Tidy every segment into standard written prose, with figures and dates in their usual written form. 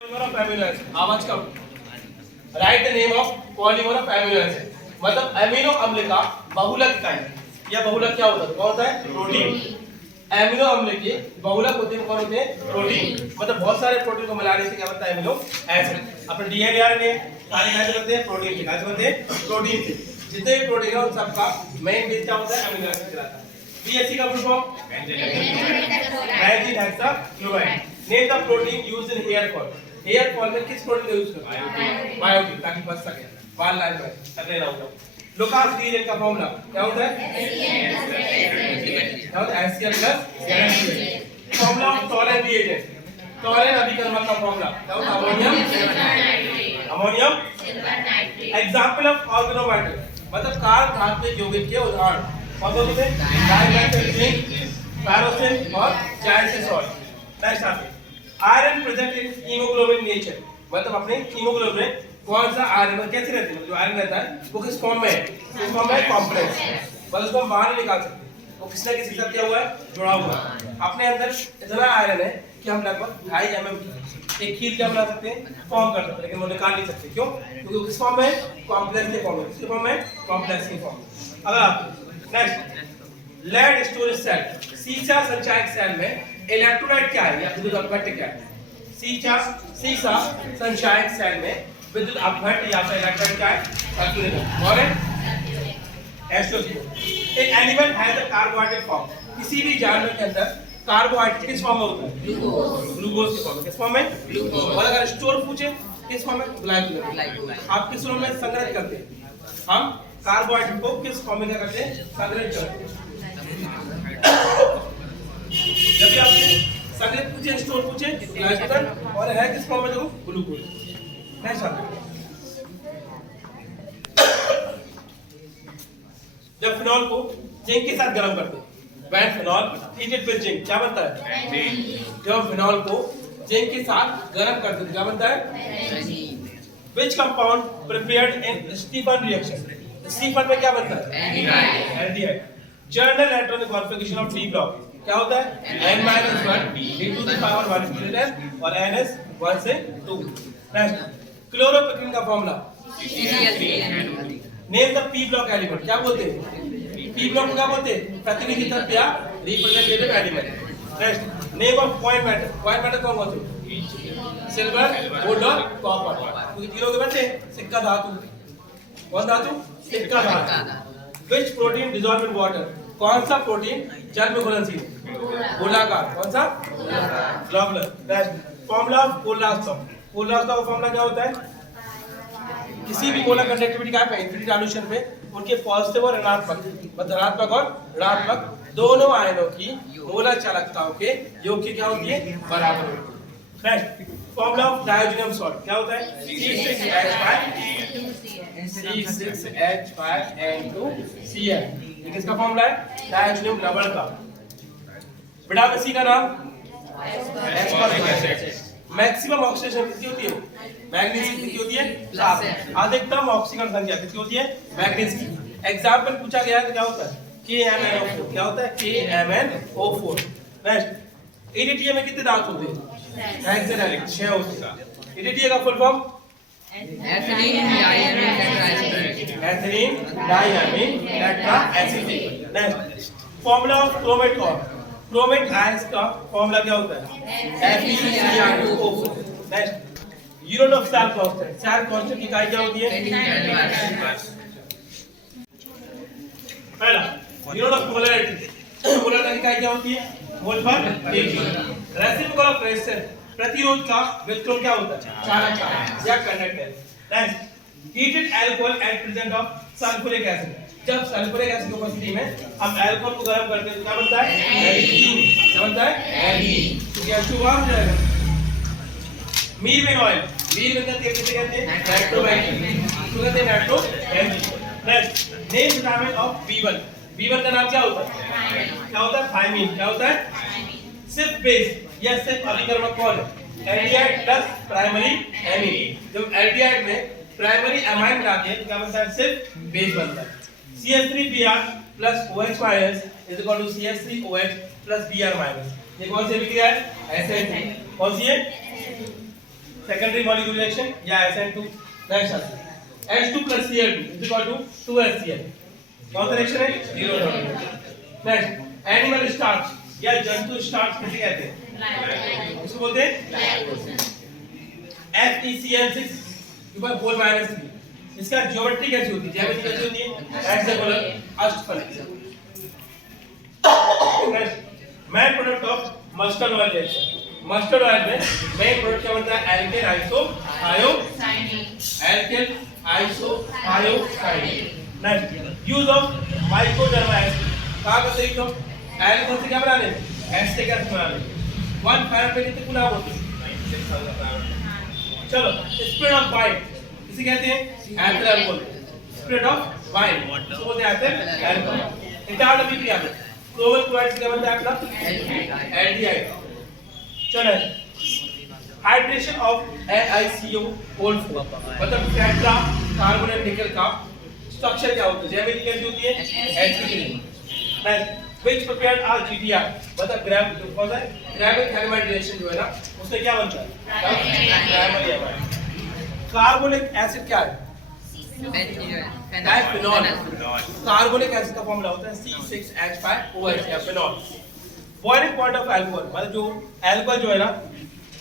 Polymer of amino acid. आवाज कम. Write the name of polymer of amino acid. मतलब amino अम्ल का बहुलक इकाई. या बहुलक क्या होता है? कौन होता है? प्रोटीन. अमीनो अम्ल के बहुलक होते हैं. कौन होते हैं? प्रोटीन. मतलब बहुत सारे प्रोटीन को मिलाने से क्या बनता है? Amino acid. अपने डीएनए आरएनए सारे कैसे बनते हैं? प्रोटीन के. कैसे बनते हैं? प्रोटीन से. जितने भी प्रोटीन है उन सबका मेन बेस क्या होता है? अमीनो एसिड कहलाता है. BSC का full form benzene hexachloride. Name the protein used in hair fall. Hair fall में किस प्रोटीन का यूज करते हैं? बायोटिन. ताकि बच सके बाल लाइन में टकरे ना हो. लुकास रिएजेंट का फॉर्मूला क्या होता है? क्या होता है? HCl plus formula of Tollens reagent. Tollens अभिकर्मक का फॉर्मूला क्या होता है? Ammonium example of organometal. मतलब कार्ब धात्विक यौगिक के उदाहरण कौन कौन से? डाइमेथिल जिंक, पैरोसिन और जाइसिसॉल. नेक्स्ट आते हैं iron present in haemoglobin nature. मतलब अपने हीमोग्लोबिन में कौन सा आयरन कैसे रहते हैं? जो आयरन रहता है वो किस फॉर्म में है? किस फॉर्म में है? कॉम्प्लेक्स. बस उसको हम बाहर निकाल सकते हैं. वो किसने किसी के साथ क्या हुआ है? जुड़ा हुआ है. अपने अंदर इतना आयरन है कि हम लगभग 2.5 mm एक खीर क्या बना सकते हैं? फॉर्म कर सकते हैं. लेकिन वो निकाल नहीं सकते. क्यों? क्योंकि वो किस फॉर्म में है? कॉम्प्लेक्स के फॉर्म में. किस फॉर्म में? कॉम्प्लेक्स के फॉर्म में. अगर आप नेक्स्ट लेड स्टोरेज सेल. सीसा संचयक सेल में इलेक्ट्रोलाइट क्या है या विद्युत अपघट्य क्या है? सीसा संचयक सेल में विद्युत अपघट्य या फिर इलेक्ट्रोलाइट क्या है? सर्कुलेटर. और एस्ट्रोस्पोर. एक animal has a carbohydrate form. किसी भी जानवर के अंदर कार्बोहाइड्रेट किस फॉर्म में होता है? ग्लूकोज के फॉर्म में. किस फॉर्म में? और अगर स्टोर पूछे किस फॉर्म में? ग्लाइकोजन. आप किस रूप में संग्रहित करते हैं? हम कार्बोहाइड्रेट को किस फॉर्म में करते हैं? संग्रहित करते हैं. जब भी आपसे संग्रहित पूछे, स्टोर पूछे, ग्लाइकोजन. और है किस फॉर्म में? देखो ग्लूकोज. नेक्स्ट आते हैं जब फिनॉल को जिंक के साथ गर्म करते हैं. When phenol heated with zinc क्या बनता है? जब फिनॉल को जिंक के साथ गर्म करते हैं क्या बनता है? Which compound prepared in Stephan reaction? Stephen में क्या बनता है? Aldehyde. General electronic configuration of D block क्या होता है? n-1 d to the power 1 is greater और ns 1 से 2. नेक्स्ट क्लोरोपिक्रिन का formula name the P block element. क्या बोलते हैं? पी ब्लॉक को क्या बोलते हैं? प्रतिनिधि तत्व या representative element. Next name of point metal. Point metal कौन कौन से? सिल्वर, गोल्ड और कॉपर. क्योंकि तीनों के बनते हैं सिक्का धातु. कौन धातु? सिक्का धातु. Which protein dissolve in water? कौन सा प्रोटीन जल में घुलनशील? गोलाकार. कौन सा? ग्लोबुलर. नेक्स्ट फॉर्मूला ऑफ कोलास्टॉम. कोलास्टॉम का फॉर्मूला क्या होता है? किसी भी गोला कंडक्टिविटी का इन्फिनिटी सॉल्यूशन पे उनके पॉजिटिव और ऋणात्मक धनात्मक और ऋणात्मक दोनों आयनों की मोलर चालकताओं के योग की क्या होती है? बराबर होती है. नेक्स्ट फॉर्मूला ऑफ डायोजेनियम सॉल्ट क्या होता है? C6H5N2Cl. ये किसका फॉर्मूला है? डायोजेनियम लवण का. विटामिन सी का नाम एस्कॉर्बिक एसिड. मैक्सिमम ऑक्सीडेशन किसकी होती है? मैग्नीज की. किसकी होती है? 7. अधिकतम ऑक्सीकरण संख्या किसकी होती है? मैग्नीज की. एग्जांपल पूछा गया है तो क्या होता है? KMnO4. क्या होता है? KMnO4. नेक्स्ट EDTA में कितने दांत होते हैं? हेक्साडेसिमल 6 होते हैं. EDTA का full form ethylene diamine tetraacetic. Next formula of chromate और क्रोमेट आयंस का फॉर्मूला क्या होता है? FeCr2O4. Next unit of cell constant. Cell constant की इकाई क्या होती है? पहला यूनिट ऑफ मोलैरिटी. मोलैरिटी की इकाई क्या होती है? मोल पर kg. Reciprocal of resistance. प्रतिरोध का वितरण क्या होता है? चालकता या conductance. Next heated alcohol at presence of sulphuric acid. जब सल्फ्यूरिक एसिड की उपस्थिति में हम अल्कोहल को गर्म करते हैं तो क्या बनता है? एल्कीन. क्या बनता है? एल्कीन. तो क्या शुगर हो जाएगा? मीरवेन ऑयल. मीरवेन का तेल किसे कहते हैं? नाइट्रोबेंजीन. तो कहते हैं nitrobenzene. Next name vitamin of B1. B1 का नाम क्या होता है? क्या होता है? थायमीन. क्या होता है? सिर्फ बेस या सिर्फ अभिकर्मक कौन है? Aldehyde plus primary amine. जब एल्डिहाइड में प्राइमरी एमाइन मिलाते हैं तो क्या बनता है? सिर्फ बेस बनता है. CH3Br plus OH minus is equal to CH3OH plus Br minus. ये कौन सी अभिक्रिया है? एसिड. कौन सी है? सेकेंडरी मॉलिक्यूलर रिएक्शन या SN2 नेक्स्ट आती है H2 plus Cl2 is equal to 2HCl कौन सा रिएक्शन है 0. नेक्स्ट एनिमल स्टार्च या जंतु स्टार्च किसे कहते हैं इसको बोलते हैं FeCl6 ऊपर 4 - इसका ज्योमेट्री कैसी होती है ज्यामिति कैसी होती है हेक्सागोनल अष्टफलक. Next main product of mustard oil reaction mustard oil में मेन प्रोडक्ट क्या बनता है alkane isothiocyanate. Next use of mycoderma acid कहां करते हैं हम एल्कोहल से क्या बनाने एसिटिक एसिड बनाने 1 पैरा पे कितने गुना होते हैं. चलो स्प्रेड ऑफ वाइन इसे कहते हैं ethyl alcohol. Spread of wine इसको बोलते हैं एथिल अल्कोहल. इंटरनल अभी क्या है क्लोरीन क्लोराइड से क्या बनता है अपना एल्डिहाइड. चलो हाइड्रेशन ऑफ NiCO मतलब टेट्रा कार्बन एंड निकल का स्ट्रक्चर क्या होता है ज्यामिति कैसी होती है H3. Next which prepared are GTR मतलब ग्राविक हेलमाइट रिएक्शन जो है ना उसमें क्या बनता है कार्बोनिक एसिड क्या है फिनॉल. कार्बोनिक एसिड का फॉर्मूला होता है C6H5OH या phenol. Boiling point of alcohol मतलब जो अल्कोहल जो है ना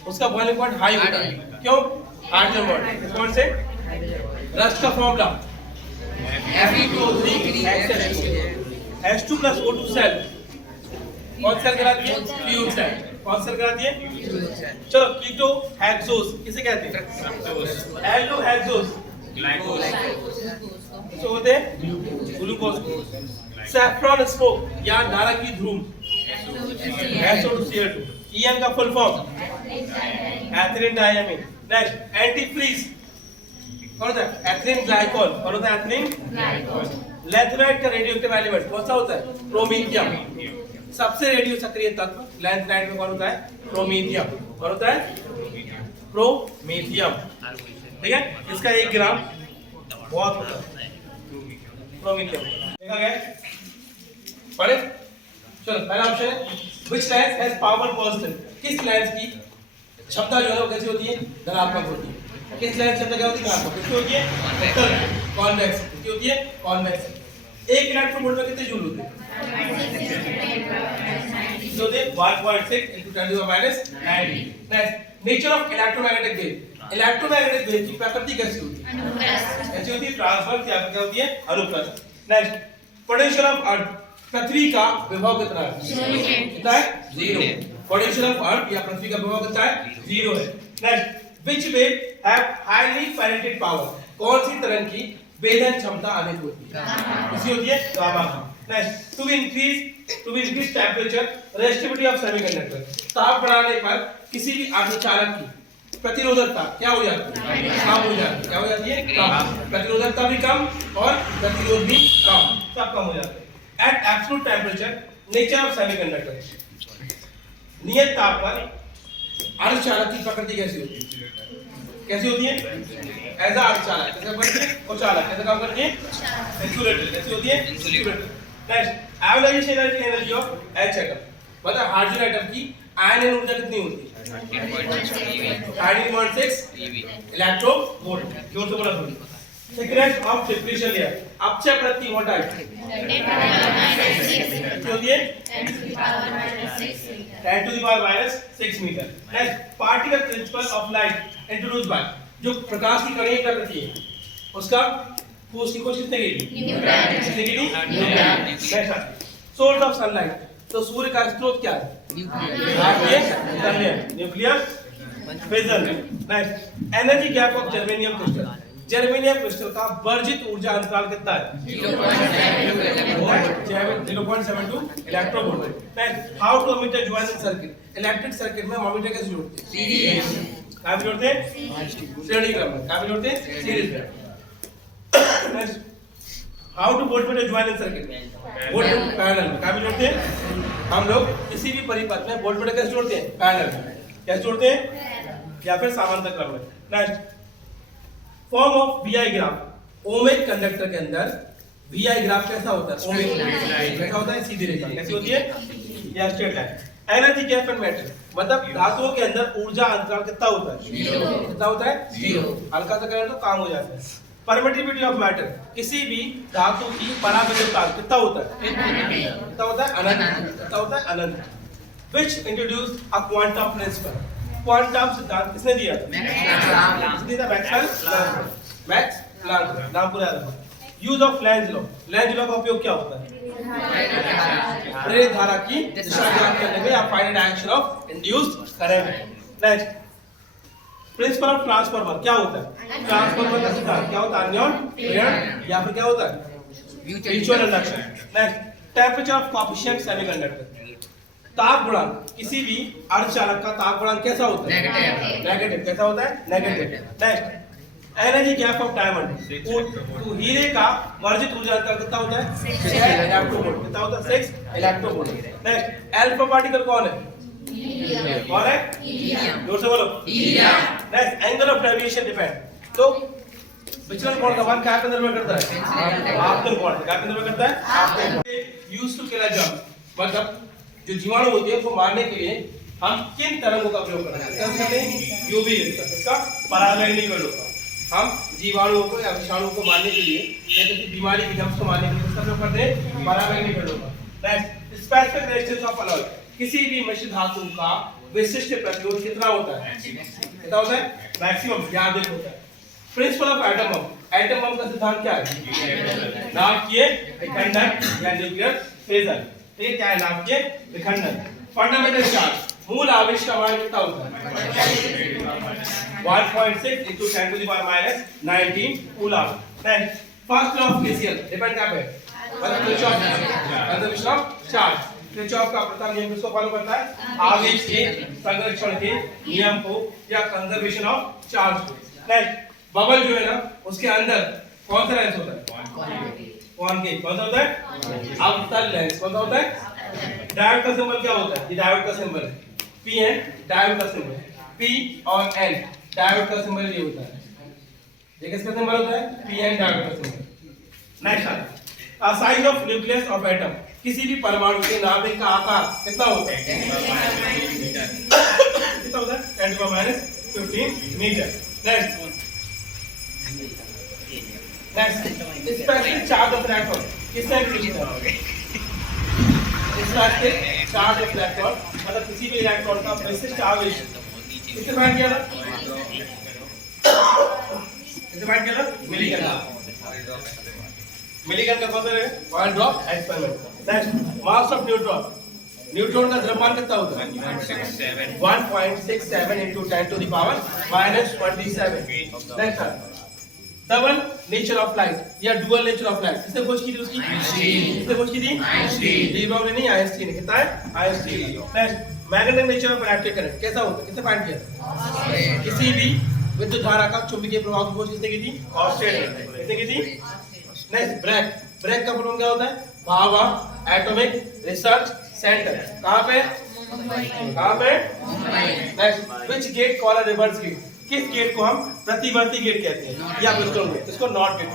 उसका बॉइलिंग पॉइंट हाई होता है क्यों हाइड्रोजन बॉन्ड कौन से रस्ट का formula H2 plus O2 cell कौन सेल कहलाती है फ्यूल सेल. कौन सेल कहलाती है चलो कीटो हेक्सोस किसे कहते हैं एल्डो हेक्सोस ग्लाइकोस तो होते हैं ग्लूकोज. सैफ्रॉन स्मोक या नारंगी धूम SO2 EN का full form ethylene diamine. Next antifreeze कौन होता है एथिलीन ग्लाइकोल. कौन होता है एथिलीन ग्लाइकोल. लैंथेनाइट का रेडियोएक्टिव एलिमेंट कौन सा होता है प्रोमीथियम. सबसे रेडियो सक्रिय तत्व लैंथेनाइट में कौन होता है प्रोमीथियम. कौन होता है प्रोमीथियम. ठीक है इसका 1 ग्राम बहुत होता है प्रोमीथियम. देखा गया पढ़े. चलो पहला ऑप्शन है which lens has power constant किस लेंस की क्षमता जो है वो कैसी होती है धनात्मक होती है. किस लेंस की क्षमता क्या होती है धनात्मक कैसी होती है कॉन्वेक्स कितनी होती है कॉन्वेक्स. 1 इलेक्ट्रोवोल्ट में कितने जूल होते हैं जो दे 1.6 into 10⁻90. Next nature of electromagnetic wave electromagnetic wave की प्रकृति कैसी होती है कैसी होती है ट्रांसवर्स या क्या होती है अनुप्रस्थ. नेक्स्ट पोटेंशियल ऑफ अर्थ पृथ्वी का विभव कितना है कितना है 0. पोटेंशियल ऑफ अर्थ या पृथ्वी का विभव कितना है 0 है. Next which wave have highly penetrating power कौन सी तरंग की वेधन क्षमता अधिक होती है किसी होती है gamma. Next to increase temperature resistivity of semiconductor ताप बढ़ाने पर किसी भी अर्धचालक की प्रतिरोधकता क्या हो जाती है कम हो जाती है. क्या हो जाती है कम. प्रतिरोधकता भी कम और प्रतिरोध भी कम सब कम हो जाते हैं. At absolute temperature nature of semiconductor नियत ताप पर अर्धचालक की प्रकृति कैसी होती है एज अ अर्धचालक कैसे बनती है और चालक कैसे काम करती है इंसुलेटर कैसी होती है insulator. Next ionisation energy of H atom मतलब हाइड्रोजन एटम की आयन ऊर्जा कितनी होती है 13.6 इलेक्ट्रोवोल्ट. क्यों तो बोला थोड़ी. थिकनेस ऑफ डिप्लीशन लेयर अपक्षय परत की मोटाई कितनी होती है 10⁻⁶ metre. Next particle principle of light introduce by जो प्रकाश की कणीय प्रकृति है उसका कोश की कोश कितने की नेक्स्ट सोर्स ऑफ सनलाइट तो सूर्य का स्रोत क्या है nuclear fission. Next energy gap of germanium crystal germanium crystal का वर्जित ऊर्जा अंतराल कितना है 0.72 electrovolt. Next how to meter joining circuit electric circuit में मॉमीटर कैसे जोड़ते हैं कहां पे जोड़ते हैं श्रेणी क्रम में. कहां पे जोड़ते हैं सीरीज में. Next how to voltmeter joining circuit voltmeter parallel में. कहां पे जोड़ते हैं हम लोग किसी भी परिपथ में वोल्टमीटर कैसे जोड़ते हैं पैरेलल में कैसे जोड़ते हैं या फिर समांतर क्रम में. Next form of VI graph ohmic conductor के अंदर VI ग्राफ कैसा होता है ओमिक कैसा होता है सीधी रेखा कैसी होती है या straight line. Energy gap and matter, मतलब धातुओं के अंदर ऊर्जा अंतराल कितना होता है? कितना होता है? 0। हल्का सा करें तो काम हो जाता है। परमिटिविटी ऑफ मैटर, किसी भी धातु की परावैद्युत काल कितना होता है? कितना होता है? अनंत। कितना होता है? अनंत। Which introduced a quantum principle, quantum सिद्धांत किसने दिया था? किसने दिया? Max Planck. नाम पूरा याद रखो। Use of Lenz law, Lenz law का उपयोग क्या होता है? प्रेरित धारा की दिशा ज्ञात करने में या find direction of induced current. Next, principle of transformer क्या होता है? ट्रांसफार्मर का सिद्धांत क्या होता है? अन्योन प्रेरण या फिर क्या होता है? Mutual induction. Next, temperature of coefficient semiconductor, ताप गुणांक, किसी भी अर्धचालक का ताप गुणांक कैसा होता है? नेगेटिव। कैसा होता है? Negative. Next, energy gap of diamond, तो हीरे का वर्जित ऊर्जा अंतर कितना होता है? 6 इलेक्ट्रोवोल्ट। कितना होता है? 6 इलेक्ट्रोवोल्ट। नेक्स्ट, अल्फा पार्टिकल कौन है? कौन है? जोर से बोलो। Next, angle of deviation depend, तो विचलन कोण का मान क्या पे निर्भर करता है? आपतन कोण। क्या पे निर्भर करता है? आपतन। Used to kill a germ, मतलब जो जीवाणु होते हैं उसको मारने के लिए हम किन तरंगों का प्रयोग करते हैं? यूवी रेज़, इसका परावैद्युत किरणों का। हम जीवाणुओं को या विषाणुओं को मारने के लिए या किसी बीमारी के जम्स को मारने के लिए किसका प्रयोग करते हैं? परावैद्युत किरणों का। Next, specific resistance of alloy, किसी भी मिश्र धातु का विशिष्ट प्रतिरोध कितना होता है? कितना होता है? मैक्सिमम या अधिक होता है। Principle of atom bomb, atom bomb का सिद्धांत क्या है? नाभिकीय विखंडन या न्यूक्लियर फिजन। ये क्या है? नाभिकीय विखंडन। फंडामेंटल चार्ज, मूल आवेश का मान कितना होता है? 1.6 into 10 to the power minus 19 coulomb. Next, first law of KCL depend क्या पे? Conservation of charge. किरचॉफ का प्रथम नियम किसको फॉलो करता है? आवेश के संरक्षण के नियम को या कंजर्वेशन ऑफ चार्ज को। नेक्स्ट, बबल जो है ना उसके अंदर कौन सा लेंस होता है? कॉनकेव। कौन सा होता है? अवतल लेंस। कौन सा होता है? डायोड का सिंबल क्या होता है? ये डायोड का सिंबल है, Pn डायोड का सिंबल, P और N डायोड का सिंबल ये होता है। ये किसका सिंबल होता है? Pn डायोड का symbol. Next, size of nucleus of atom, किसी भी परमाणु के नाभिक का आकार कितना होता है? कितना होता है? 10 to the minus 15 मीटर। Next, specific charge of electron किसने इंट्रोड्यूस किया? स्पेसिफिक चार्ज ऑफ इलेक्ट्रॉन, मतलब किसी भी इलेक्ट्रॉन का विशिष्ट आवेश किसने फाइंड किया था? किसने फाइंड किया था? मिलीगन का। मिलीगन का कौन सा है? One drop experiment. Next, mass of neutron, neutron का द्रव्यमान कितना होता है? 1.67 into 10 to the power minus 27। Next, double nature of light या डुअल नेचर ऑफ लाइट किसने खोज की थी? उसकी किसने खोज की थी? आइंस्टीन। डी ब्रॉग्ली नहीं, आइंस्टीन। कितना है? Einstein. Next, magnetic nature of electric current कैसा होता है? किसने फाइंड किया? किसी भी विद्युत धारा का चुंबकीय प्रभाव की खोज किसने की थी? ऑस्टेड ने। किसने की थी? नेक्स्ट, ब्रैक, ब्रैक का फुल फॉर्म क्या होता है? Bhabha atomic research centre. कहां पे? कहां पे? Next, which gate called a reverse gate, किस गेट को हम प्रतिवर्ती गेट कहते हैं या विक्रम गेट? किसको? Not gate.